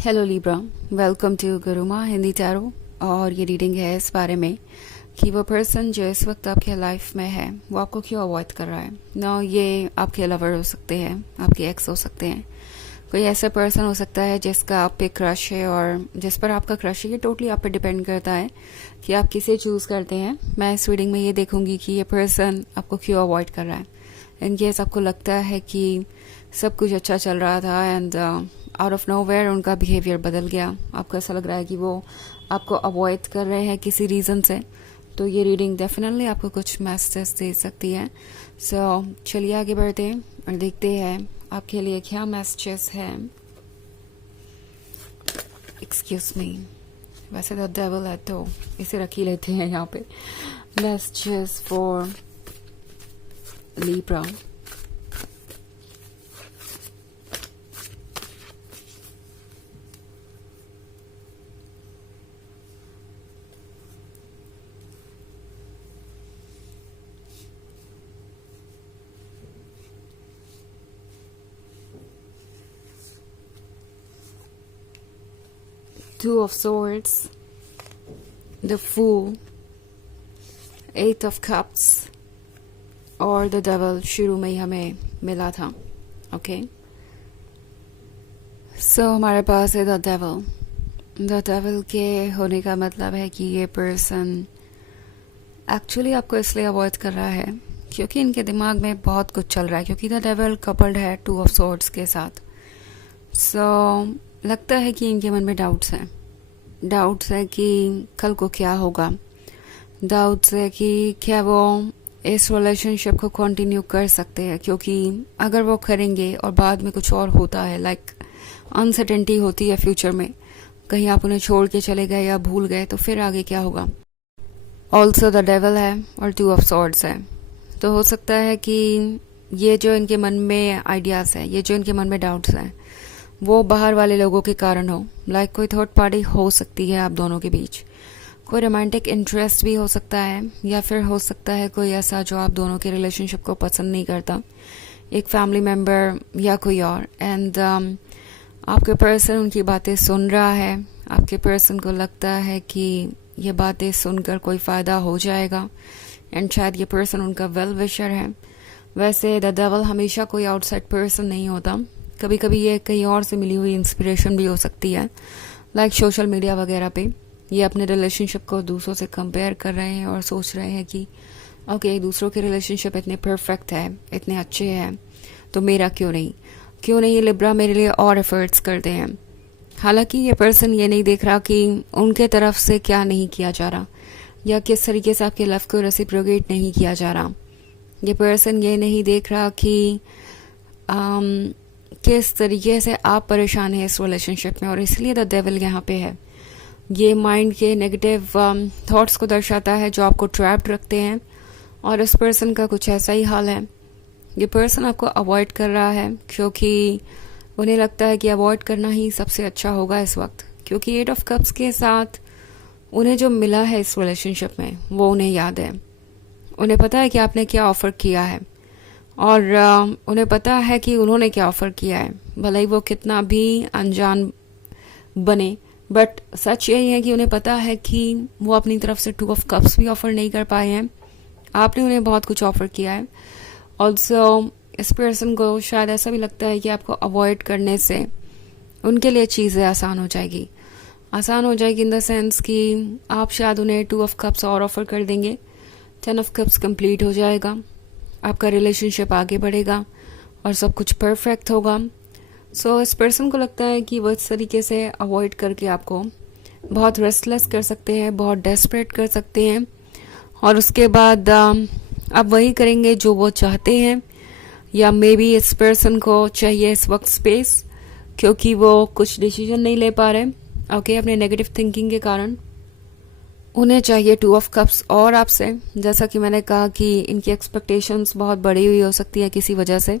Hello Libra, welcome to Guruma Hindi tarot. और ये reading है इस बारे में कि वो पर्सन जो इस वक्त आपके लाइफ में है वो आपको क्यों अवॉइड कर रहा है ना। ये आपके लवर हो सकते हैं, आपके एक्स हो सकते हैं, कोई ऐसा पर्सन हो सकता है जिसका आप पे क्रश है और जिस पर आपका क्रश है। ये टोटली आप पे डिपेंड करता है कि आप किसे चूज़ करते हैं। मैं इस रीडिंग में ये देखूंगी कि ये पर्सन आपको क्यों अवॉइड कर रहा है। इन केस आपको लगता है कि सब कुछ अच्छा चल रहा था एंड आउट ऑफ नोवेयर उनका बिहेवियर बदल गया, आपको ऐसा लग रहा है कि वो आपको अवॉइड कर रहे हैं किसी रीज़न से, तो ये रीडिंग डेफिनेटली आपको कुछ मैसेज दे सकती है। सो चलिए आगे बढ़ते हैं और देखते हैं आपके लिए क्या मैसेजेस है। एक्सक्यूज मी, वैसे तो डेविल है तो इसे रख ही लेते हैं यहाँ पे। Messages for Libra. Two of Swords, the Fool, Eight of Cups और द डेविल शुरू में ही हमें मिला था। ओके, सो हमारे पास है द डेविल। द डेविल के होने का मतलब है कि ये पर्सन एक्चुअली आपको इसलिए अवॉइड कर रहा है क्योंकि इनके दिमाग में बहुत कुछ चल रहा है, क्योंकि द डेविल कपल्ड है टू ऑफ सॉर्ड्स के साथ। सो लगता है कि इनके मन में डाउट्स हैं। डाउट्स है कि कल को क्या होगा। डाउट्स है कि क्या वो इस रिलेशनशिप को कंटिन्यू कर सकते हैं, क्योंकि अगर वो करेंगे और बाद में कुछ और होता है, लाइक अनसर्टेनिटी होती है फ्यूचर में, कहीं आप उन्हें छोड़ के चले गए या भूल गए तो फिर आगे क्या होगा। ऑल्सो द डेविल है और टू ऑफ सॉर्ड्स है, तो हो सकता है कि ये जो इनके मन में आइडियाज़ है, ये जो इनके मन में डाउट्स हैं, वो बाहर वाले लोगों के कारण हो। लाइक कोई थर्ड पार्टी हो सकती है आप दोनों के बीच, कोई रोमांटिक इंटरेस्ट भी हो सकता है, या फिर हो सकता है कोई ऐसा जो आप दोनों के रिलेशनशिप को पसंद नहीं करता, एक फैमिली मेम्बर या कोई और। एंड आपके पर्सन उनकी बातें सुन रहा है। आपके पर्सन को लगता है कि ये बातें सुनकर कोई फ़ायदा हो जाएगा एंड शायद ये पर्सन उनका वेल विशर है। वैसे द डेविल हमेशा कोई आउटसाइड पर्सन नहीं होता, कभी कभी ये कहीं और से मिली हुई इंस्पिरेशन भी हो सकती है, लाइक सोशल मीडिया वगैरह पे ये अपने रिलेशनशिप को दूसरों से कंपेयर कर रहे हैं और सोच रहे हैं कि ओके दूसरों के रिलेशनशिप इतने परफेक्ट है, इतने अच्छे हैं, तो मेरा क्यों नहीं लिब्रा मेरे लिए और एफर्ट्स करते हैं। हालांकि ये पर्सन ये नहीं देख रहा कि उनके तरफ से क्या नहीं किया जा रहा या किस तरीके से आपके लव को रेसिप्रोकेट नहीं किया जा रहा। ये पर्सन ये नहीं देख रहा कि किस तरीके से आप परेशान हैं इस रिलेशनशिप में, और इसलिए द डेविल यहाँ पे है। ये माइंड के नेगेटिव थॉट्स को दर्शाता है जो आपको ट्रैप्ड रखते हैं, और इस पर्सन का कुछ ऐसा ही हाल है। ये पर्सन आपको अवॉइड कर रहा है क्योंकि उन्हें लगता है कि अवॉइड करना ही सबसे अच्छा होगा इस वक्त, क्योंकि एट ऑफ कप्स के साथ उन्हें जो मिला है इस रिलेशनशिप में वो उन्हें याद है। उन्हें पता है कि आपने क्या ऑफ़र किया है, और उन्हें पता है कि उन्होंने क्या ऑफ़र किया है, भले ही वो कितना भी अनजान बने, बट सच यही है कि उन्हें पता है कि वो अपनी तरफ से टू ऑफ कप्स भी ऑफ़र नहीं कर पाए हैं। आपने उन्हें बहुत कुछ ऑफ़र किया है। ऑल्सो इस पर्सन को शायद ऐसा भी लगता है कि आपको अवॉइड करने से उनके लिए चीज़ें आसान हो जाएगी इन द सेंस कि आप शायद उन्हें टू ऑफ कप्स और ऑफ़र कर देंगे, 10 ऑफ कप्स कंप्लीट हो जाएगा, आपका रिलेशनशिप आगे बढ़ेगा और सब कुछ परफेक्ट होगा। सो इस पर्सन को लगता है कि वो इस तरीके से अवॉइड करके आपको बहुत रेस्टलेस कर सकते हैं, बहुत डेस्परेट कर सकते हैं, और उसके बाद आप वही करेंगे जो वो चाहते हैं, या मे बी इस पर्सन को चाहिए इस वक्त स्पेस, क्योंकि वो कुछ डिसीजन नहीं ले पा रहे ओके अपने नेगेटिव थिंकिंग के कारण। उन्हें चाहिए टू ऑफ कप्स और आपसे, जैसा कि मैंने कहा कि इनकी एक्सपेक्टेशंस बहुत बड़ी हुई हो सकती है किसी वजह से।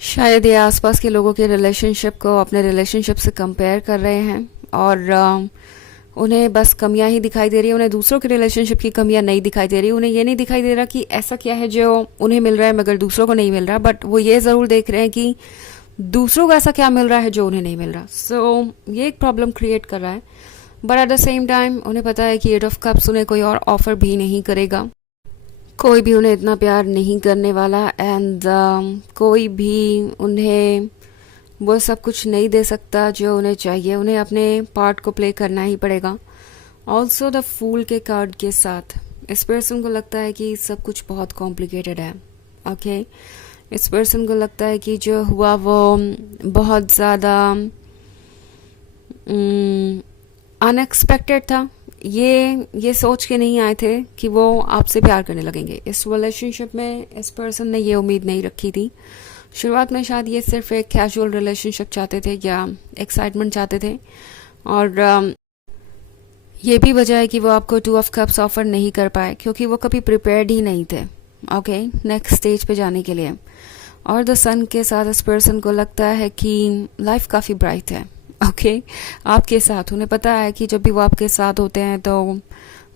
शायद ये आसपास के लोगों के रिलेशनशिप को अपने रिलेशनशिप से कंपेयर कर रहे हैं, और उन्हें बस कमियां ही दिखाई दे रही है, उन्हें दूसरों के रिलेशनशिप की कमियां नहीं दिखाई दे रही। उन्हें ये नहीं दिखाई दे रहा कि ऐसा क्या है जो उन्हें मिल रहा है मगर दूसरों को नहीं मिल रहा, बट वो ये ज़रूर देख रहे हैं कि दूसरों को ऐसा क्या मिल रहा है जो उन्हें नहीं मिल रहा. सो ये एक प्रॉब्लम क्रिएट कर रहा है. But at the same time उन्हें पता है कि एट ऑफ कप्स उन्हें कोई और ऑफर भी नहीं करेगा, कोई भी उन्हें इतना प्यार नहीं करने वाला. एंड कोई भी उन्हें वो सब कुछ नहीं दे सकता जो उन्हें चाहिए. उन्हें अपने पार्ट को प्ले करना ही पड़ेगा. ऑल्सो द फूल के कार्ड के साथ इस पर्सन को लगता है कि सब कुछ बहुत कॉम्प्लिकेटेड है. ओके इस पर्सन को लगता है कि जो हुआ वो बहुत ज़्यादा अनएक्सपेक्टेड था. ये सोच के नहीं आए थे कि वो आपसे प्यार करने लगेंगे. इस रिलेशनशिप में इस पर्सन ने ये उम्मीद नहीं रखी थी. शुरुआत में शायद ये सिर्फ एक कैजुअल रिलेशनशिप चाहते थे या एक्साइटमेंट चाहते थे. और ये भी वजह है कि वो आपको 2 ऑफ कप्स ऑफर नहीं कर पाए क्योंकि वो कभी प्रिपेयर्ड ही नहीं थे ओके नेक्स्ट स्टेज पे जाने के लिए. और द सन के साथ इस पर्सन को लगता है कि लाइफ काफ़ी ब्राइट है. ओके आपके साथ उन्हें पता है कि जब भी वो आपके साथ होते हैं तो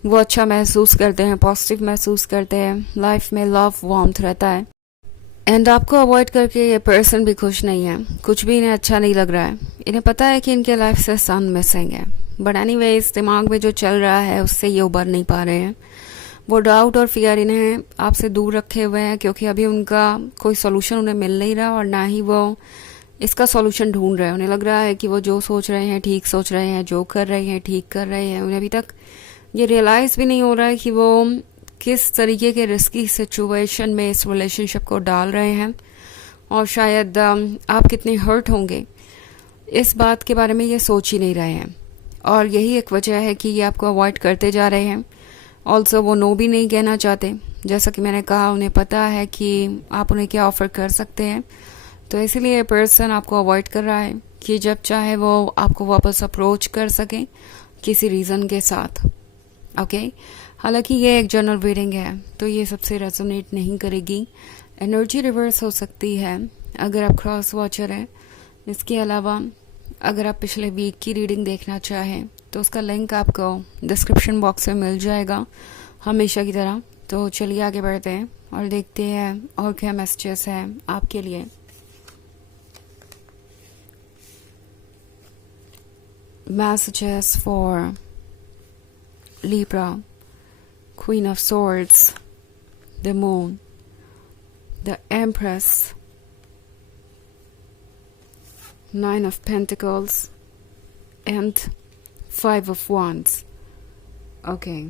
वो अच्छा महसूस करते हैं, पॉजिटिव महसूस करते हैं, लाइफ में लव वार्मथ रहता है. एंड आपको अवॉइड करके ये पर्सन भी खुश नहीं है, कुछ भी इन्हें अच्छा नहीं लग रहा है. इन्हें पता है कि इनके लाइफ से सन मिसिंग है. बट एनीवेज दिमाग में जो चल रहा है उससे ये उबर नहीं पा रहे हैं. वो डाउट और फियर इन्हें आपसे दूर रखे हुए हैं क्योंकि अभी उनका कोई सोल्यूशन उन्हें मिल नहीं रहा और ना ही वो इसका सॉल्यूशन ढूंढ रहे हैं. उन्हें लग रहा है कि वो जो सोच रहे हैं ठीक सोच रहे हैं, जो कर रहे हैं ठीक कर रहे हैं. उन्हें अभी तक ये रियलाइज़ भी नहीं हो रहा है कि वो किस तरीके के रिस्की सिचुएशन में इस रिलेशनशिप को डाल रहे हैं और शायद आप कितने हर्ट होंगे इस बात के बारे में ये सोच ही नहीं रहे हैं. और यही एक वजह है कि ये आपको अवॉइड करते जा रहे हैं. ऑल्सो वो नो भी नहीं कहना चाहते. जैसा कि मैंने कहा उन्हें पता है कि आप उन्हें क्या ऑफ़र कर सकते हैं, तो इसीलिए पर्सन आपको अवॉइड कर रहा है कि जब चाहे वो आपको वापस अप्रोच कर सके किसी रीज़न के साथ. ओके हालांकि ये एक जनरल रीडिंग है तो ये सबसे रेजोनेट नहीं करेगी. एनर्जी रिवर्स हो सकती है अगर आप क्रॉस वॉचर हैं. इसके अलावा अगर आप पिछले वीक की रीडिंग देखना चाहें तो उसका लिंक आपको डिस्क्रिप्शन बॉक्स में मिल जाएगा हमेशा की तरह. तो चलिए आगे बढ़ते हैं और देखते हैं और क्या मैसेजेस हैं आपके लिए. Messages for Libra, Queen of Swords, the Moon, the Empress, Nine of Pentacles, and Five of Wands. Okay.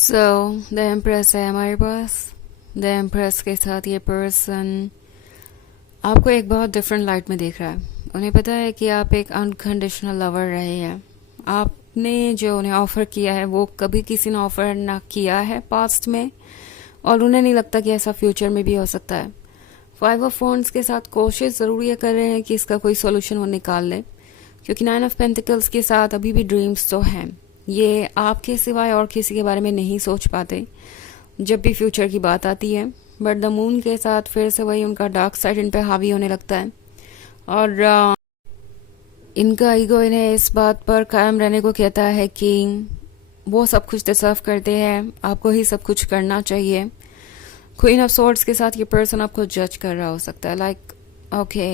So, the Empress है हमारे पास. The Empress के साथ ये पर्सन आपको एक बहुत डिफरेंट लाइट में देख रहा है. उन्हें पता है कि आप एक अनकंडीशनल लवर रहे हैं. आपने जो उन्हें ऑफ़र किया है वो कभी किसी ने ऑफ़र ना किया है पास्ट में और उन्हें नहीं लगता कि ऐसा फ्यूचर में भी हो सकता है. 5 ऑफ वॉन्ड्स के साथ कोशिश ज़रूर ये कर रहे हैं कि इसका कोई सोल्यूशन वो निकाल ले क्योंकि 9 ऑफ पेंटिकल्स के साथ अभी भी ड्रीम्स तो हैं. ये आपके सिवाय और किसी के बारे में नहीं सोच पाते जब भी फ्यूचर की बात आती है. बट द मून के साथ फिर से वही उनका डार्क साइड इन पे हावी होने लगता है और इनका ईगो इन्हें इस बात पर कायम रहने को कहता है कि वो सब कुछ डिजर्व करते हैं, आपको ही सब कुछ करना चाहिए. क्वीन ऑफ सोर्ड्स के साथ ये पर्सन आपको जज कर रहा हो सकता है. लाइक ओके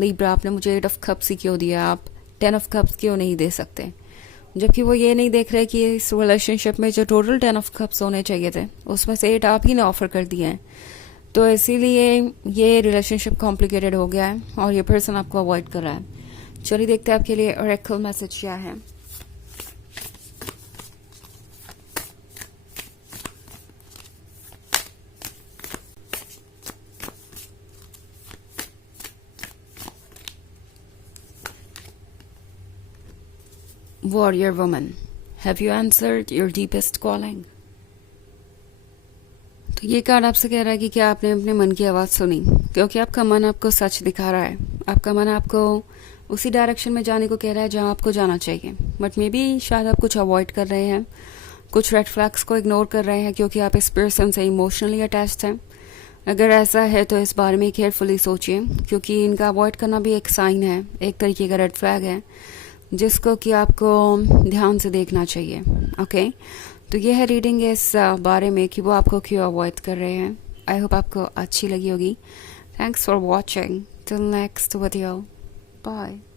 लीब्रा आपने मुझे 8 ऑफ कप्स ही क्यों दिया, आप 10 ऑफ कप्स क्यों नहीं दे सकते. जबकि वो ये नहीं देख रहे कि इस रिलेशनशिप में जो टोटल 10 ऑफ कप्स होने चाहिए थे उसमें से 8 आप ही ने ऑफर कर दिए हैं. तो इसीलिए ये रिलेशनशिप कॉम्प्लिकेटेड हो गया है और ये पर्सन आपको अवॉइड कर रहा है. चलिए देखते हैं आपके लिए ऑरेकल मैसेज क्या है. Warrior woman, have you answered your deepest calling? तो ये कार्ड आपसे कह रहा है कि क्या आपने अपने मन की आवाज़ सुनी क्योंकि आपका मन आपको सच दिखा रहा है. आपका मन आपको उसी डायरेक्शन में जाने को कह रहा है जहां आपको जाना चाहिए. बट मे बी शायद आप कुछ अवॉइड कर रहे हैं, कुछ रेड फ्लैग्स को इग्नोर कर रहे हैं क्योंकि आप इस पर्सन से इमोशनली अटैच्ड हैं. अगर ऐसा है तो इस बारे में केयरफुली सोचिए क्योंकि इनका अवॉइड करना भी एक साइन है, एक तरीके का रेड फ्लैग है जिसको कि आपको ध्यान से देखना चाहिए. ओके तो ये है रीडिंग इस बारे में कि वो आपको क्यों अवॉइड कर रहे हैं. आई होप आपको अच्छी लगी होगी. Thanks for watching. till next video. Bye.